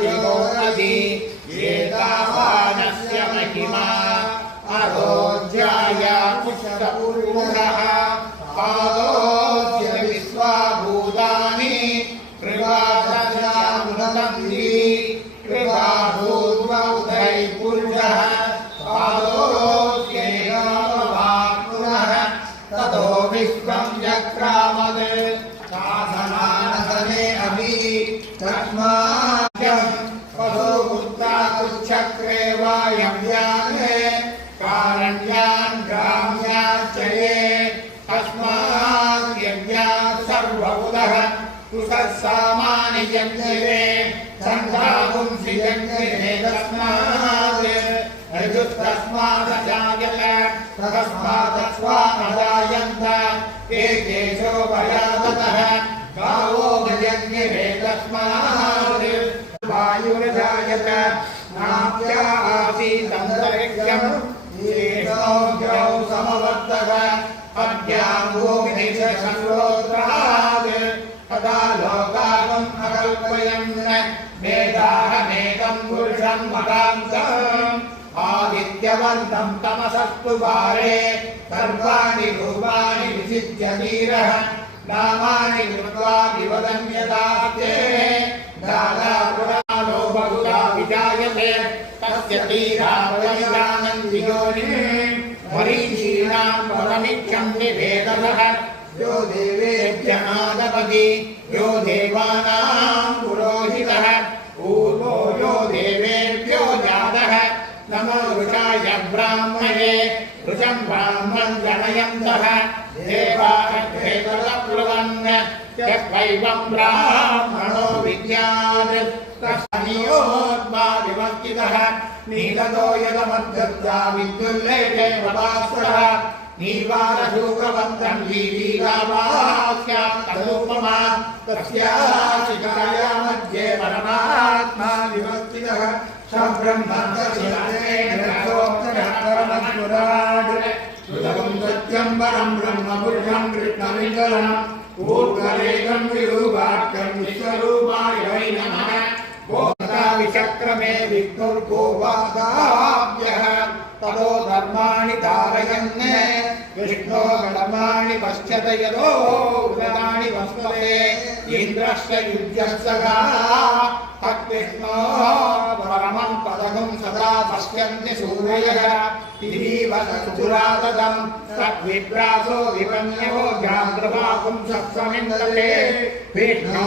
दिवोऽसि एतावानस्य महिमा अरोज्याय पुष्टपूर्णः पादोऽस्य विश्वाभूतानि कृपादशामुदन्ति कृपाभूद्वौधै पुरुषः पादोऽस्येवात्मनः ततो विश्वं जक्रामत् साधनानसने अभि तस्माद्यं पशुपुत्राकुच्छक्रे वायव्याने कारण्यान् ग्राम्याच्चये तस्माद्यज्ञात् सर्वबुधः कुशसामानि यज्ञे सन्धापुंसि यज्ञे तस्मात् ऋजुस्तस्मादजायत तस्मादस्वामजायन्त एकेशो भयादतः गावो यज्ञे तस्मात् वायुर्जायत नाप्या आसीदन्तरिक्षम् येषोऽग्रौ समवर्तः अद्याङ्गोऽग्निशश्रोत्रात् तदा लोकागम् अकल्पयन् मेधाहमेकं पुरुषं मदान्तम् आदित्यवन्तं तमसस्तु पारे सर्वाणि रूपाणि विचित्य वीरः नामानि कृत्वा विवदन्यदास्ते दादापुराणो बहुधा विजायते तस्य तीरावयजानन्ति योनिः मरीचीनां पदमित्यं निवेदनः यो देवेभ्य नादपति यो देवानां पुरोहितः पूर्वो यो देवेभ्यो जातः नमो ऋषाय ब्राह्मणे ऋषं ब्राह्मणं जनयन्तः देवाः देवतप्लवन् यद्वैवं ब्राह्मणो विद्यात् तस्मियोद्मा विवर्तितः नीलतो यदमद्गत्या विद्युल्लेखे प्रभास्वरः नीवारशूकवन्तं वीवीगावास्यां तदुपमा तस्याशिखाया मध्ये परमात्मा विवर्तितः परमं सत्यं परं ब्रह्मपुरुषं कृष्णमिन्दलं पूर्वरेकं विरूपाख्यं विश्वरूपाय वै नमः विचक्रमे विष्णुर्गोवादाभ्यः ततो धर्माणि धारयन् विष्णो गणमाणि पश्यत यदो उदराणि वस्पते इन्द्रस्य युज्यस्सगा तद्विष्णो परमं पदगुं सदा पश्यन्ति सूरयः तिरीव सुरातदं तद्विप्रासो विपन्यो जागृभागुं सत्समिन्दते विष्णो